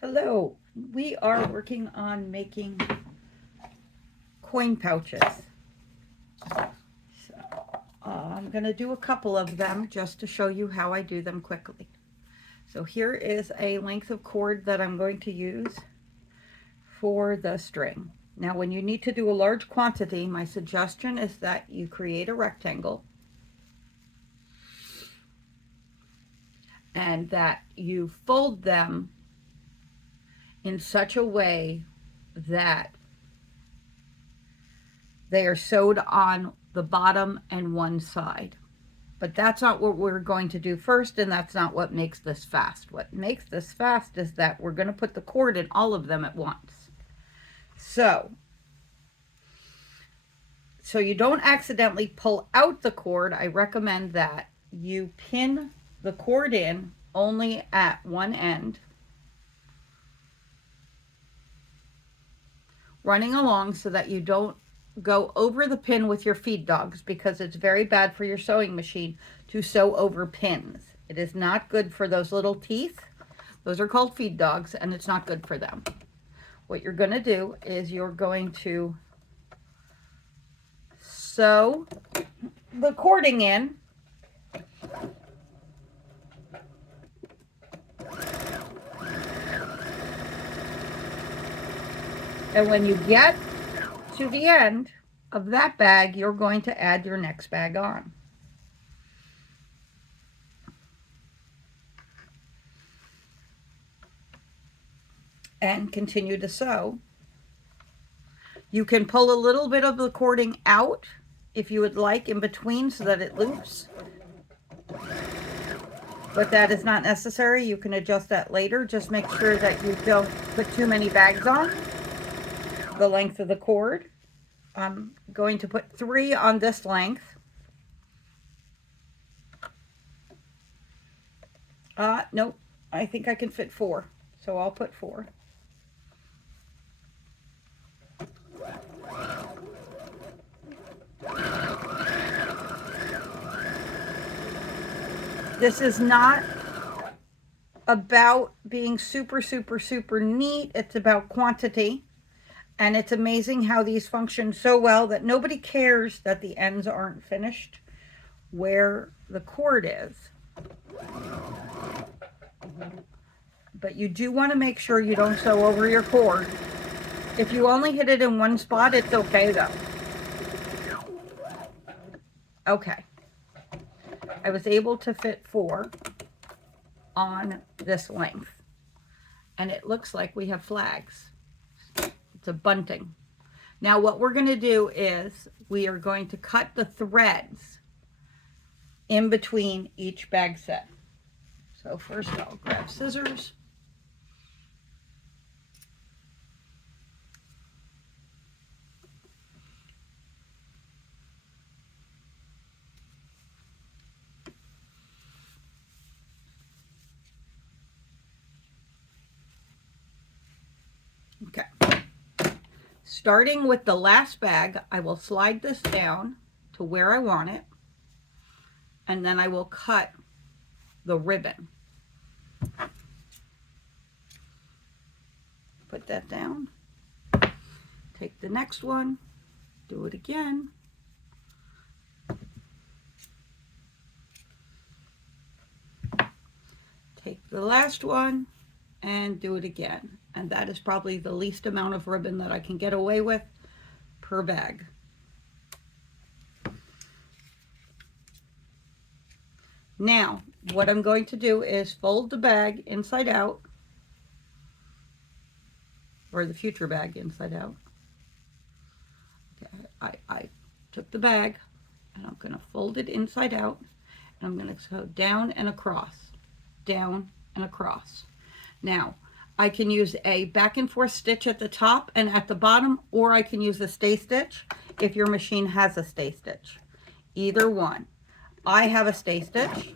Hello, we are working on making coin pouches. So, I'm going to do a couple of them just to show you how I do them quickly. So here is a length of cord that I'm going to use for the string. Now when you need to do a large quantity, my suggestion is that you create a rectangle and that you fold them in such a way that they are sewed on the bottom and one side. But that's not what we're going to do first, and that's not what makes this fast. What makes this fast is that we're going to put the cord in all of them at once. So you don't accidentally pull out the cord, I recommend that you pin the cord in only at one end, running along so that you don't go over the pin with your feed dogs, because it's very bad for your sewing machine to sew over pins. It is not good for those little teeth. Those are called feed dogs, and it's not good for them. What you're going to do is you're going to sew the cording in, and when you get to the end of that bag, you're going to add your next bag on. And continue to sew. You can pull a little bit of the cording out if you would like in between so that it loops, but that is not necessary. You can adjust that later. Just make sure that you don't put too many bags on. The length of the cord, I'm going to put 3 on this length. Nope, I think I can fit 4, so I'll put 4. This is not about being super neat. It's about quantity. And it's amazing how these function so well that nobody cares that the ends aren't finished where the cord is. But you do want to make sure you don't sew over your cord. If you only hit it in one spot, it's okay though. Okay. I was able to fit 4 on this length. And it looks like we have flags. It's a bunting. Now what we're going to do is we are going to cut the threads in between each bag set. So first I'll grab scissors. Okay. Starting with the last bag, I will slide this down to where I want it, and then I will cut the ribbon. Put that down. Take the next one, do it again. Take the last one and do it again. And that is probably the least amount of ribbon that I can get away with per bag. Now, what I'm going to do is fold the bag inside out, or the future bag inside out. Okay, I took the bag and I'm going to fold it inside out, and I'm going to go down and across, down and across. Now, I can use a back and forth stitch at the top and at the bottom, or I can use a stay stitch if your machine has a stay stitch. Either one. I have a stay stitch.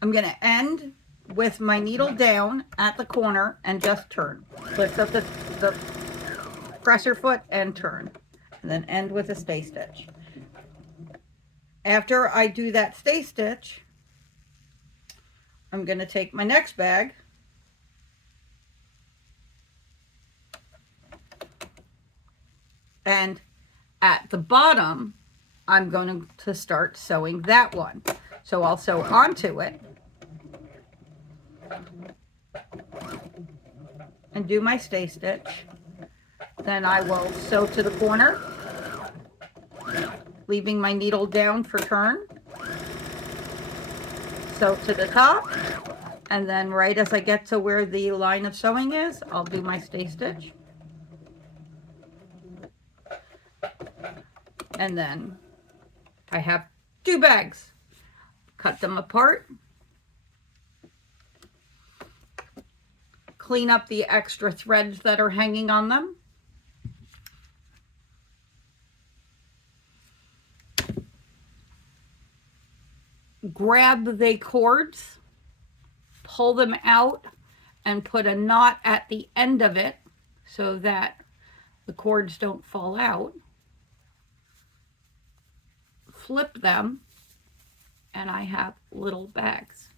I'm going to end with my needle down at the corner and just turn. Lift up the presser foot and turn. and then end with a stay stitch. After I do that stay stitch, I'm going to take my next bag and at the bottom I'm going to start sewing that one. So I'll sew onto it and do my stay stitch. Then I will sew to the corner, leaving my needle down for turn. Sew to the top, and then right as I get to where the line of sewing is, I'll do my stay stitch. And then I have 2 bags. Cut them apart. Clean up the extra threads that are hanging on them. Grab the cords, pull them out, and put a knot at the end of it so that the cords don't fall out. Flip them, and I have little bags.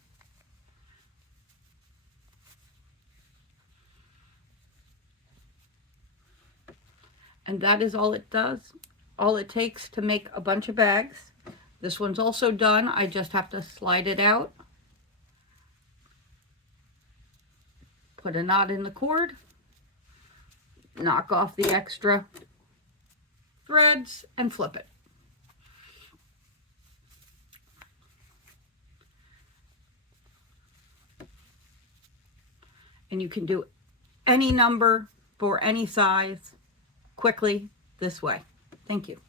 And that is all it does, all it takes to make a bunch of bags. This one's also done. I just have to slide it out, put a knot in the cord, knock off the extra threads, and flip it. And you can do any number for any size quickly this way. Thank you.